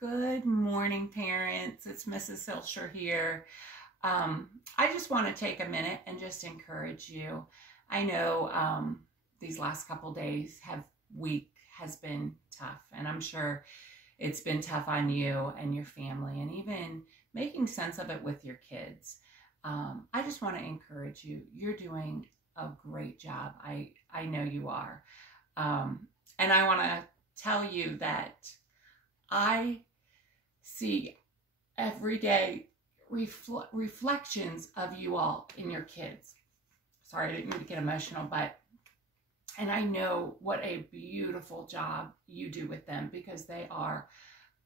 Good morning, parents. It's Mrs. Hilsher here. I just want to take a minute and just encourage you. I know these last couple days week has been tough, and I'm sure it's been tough on you and your family, and even making sense of it with your kids. I just want to encourage you. You're doing a great job. I know you are. And I want to tell you that I see every day reflections of you all in your kids. Sorry, I didn't mean to get emotional, and I know what a beautiful job you do with them because they are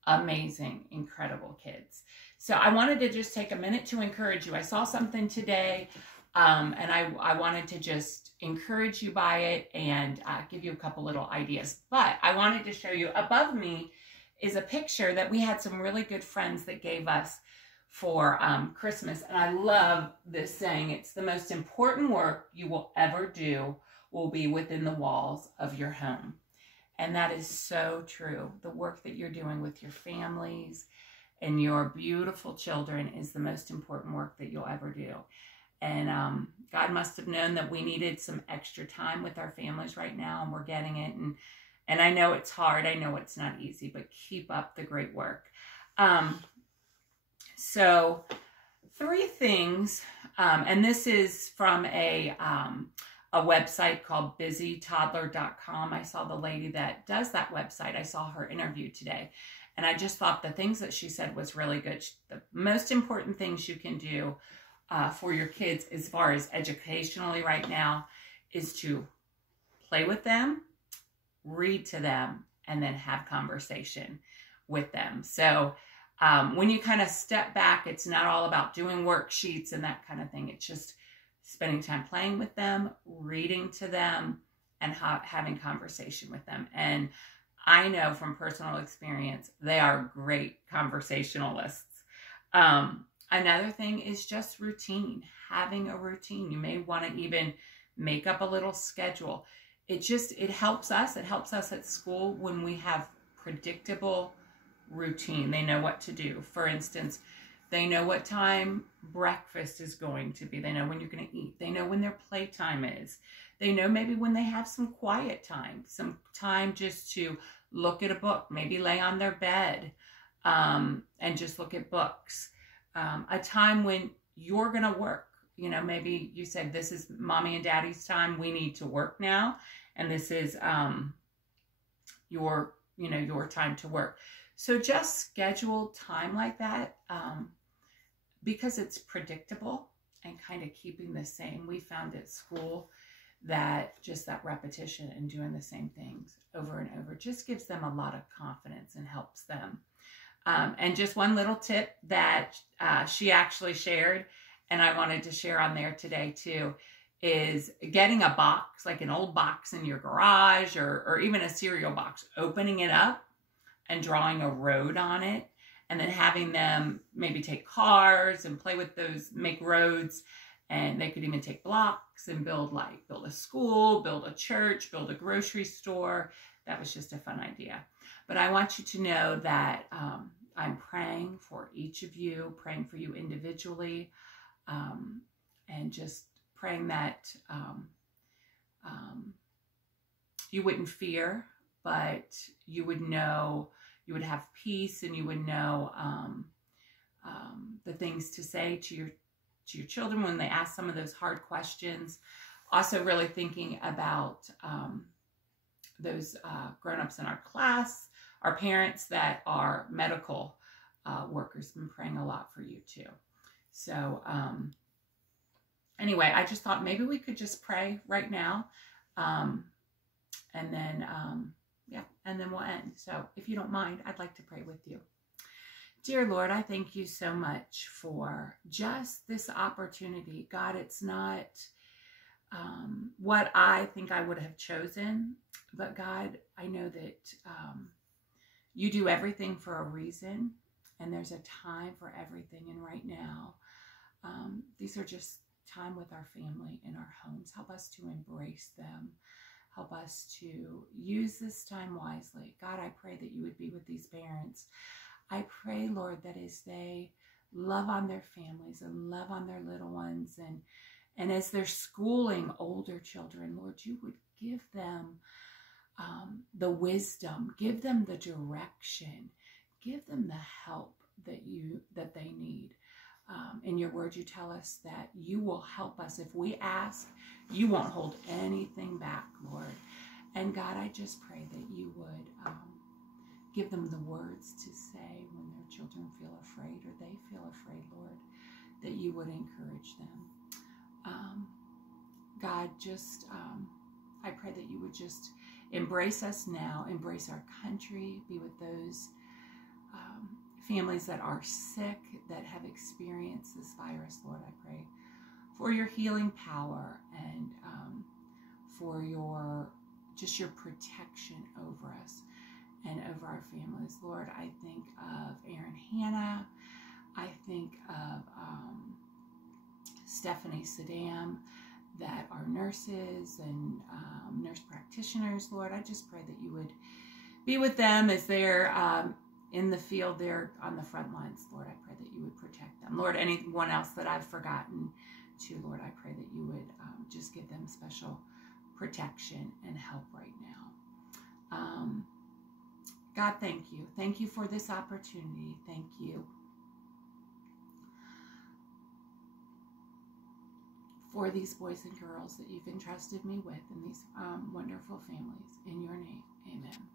amazing, incredible kids. So I wanted to just take a minute to encourage you. I saw something today, and I wanted to just encourage you by it and give you a couple little ideas. But I wanted to show you above me is a picture that we had some really good friends that gave us for Christmas. And I love this saying, it's the most important work you will ever do will be within the walls of your home. And that is so true. The work that you're doing with your families and your beautiful children is the most important work that you'll ever do. And God must have known that we needed some extra time with our families right now, and we're getting it. And I know it's hard. I know it's not easy, but keep up the great work. So 3 things, and this is from a website called busytoddler.com. I saw the lady that does that website. I saw her interview today, and I just thought the things that she said was really good. The most important things you can do for your kids as far as educationally right now is to play with them, read to them, and then have conversation with them. So when you kind of step back, it's not all about doing worksheets and that kind of thing. It's just spending time playing with them, reading to them, and having conversation with them. And I know from personal experience, they are great conversationalists. Another thing is just routine, having a routine. You may want to even make up a little schedule. It helps us. It helps us at school when we have predictable routine. They know what to do. For instance, they know what time breakfast is going to be. They know when you're going to eat. They know when their playtime is. They know maybe when they have some quiet time, some time just to look at a book, maybe lay on their bed and just look at books. A time when you're going to work. You know, maybe you said, this is mommy and daddy's time. We need to work now. And this is your time to work. So just schedule time like that because it's predictable and kind of keeping the same. We found at school that just that repetition and doing the same things over and over just gives them a lot of confidence and helps them. And just one little tip that she actually shared, and I wanted to share on there today too, is getting a box, like an old box in your garage or even a cereal box, opening it up and drawing a road on it, and then having them maybe take cars and play with those, make roads, and they could even take blocks and build a school, build a church, build a grocery store. That was just a fun idea. But I want you to know that I'm praying for each of you, praying for you individually, and just praying that you wouldn't fear, but you would know, you would have peace, and you would know the things to say to your children when they ask some of those hard questions. Also really thinking about those grown-ups in our class, our parents that are medical workers. Been praying a lot for you too. So anyway, I just thought maybe we could just pray right now, and then we'll end. So if you don't mind, I'd like to pray with you. Dear Lord, I thank you so much for just this opportunity. God, it's not what I think I would have chosen, but God, I know that you do everything for a reason, and there's a time for everything. And right now, these are just time with our family in our homes. Help us to embrace them. Help us to use this time wisely. God, I pray that you would be with these parents. I pray, Lord, that as they love on their families and love on their little ones, and as they're schooling older children, Lord, you would give them the wisdom, give them the direction, give them the help that they need. In your word, you tell us that you will help us. If we ask, you won't hold anything back, Lord. And God, I just pray that you would give them the words to say when their children feel afraid or they feel afraid, Lord, that you would encourage them. God, just I pray that you would just embrace us now, embrace our country, be with those families that are sick, that have experienced this virus, Lord. I pray for your healing power and for your protection over us and over our families. Lord, I think of Aaron Hannah. I think of Stephanie Saddam, that are nurses and nurse practitioners. Lord, I just pray that you would be with them as they're in the field, they're on the front lines. Lord, I pray that you would protect them. Lord, anyone else that I've forgotten to, Lord, I pray that you would just give them special protection and help right now. God, thank you. Thank you for this opportunity. Thank you for these boys and girls that you've entrusted me with and these wonderful families. In your name, amen.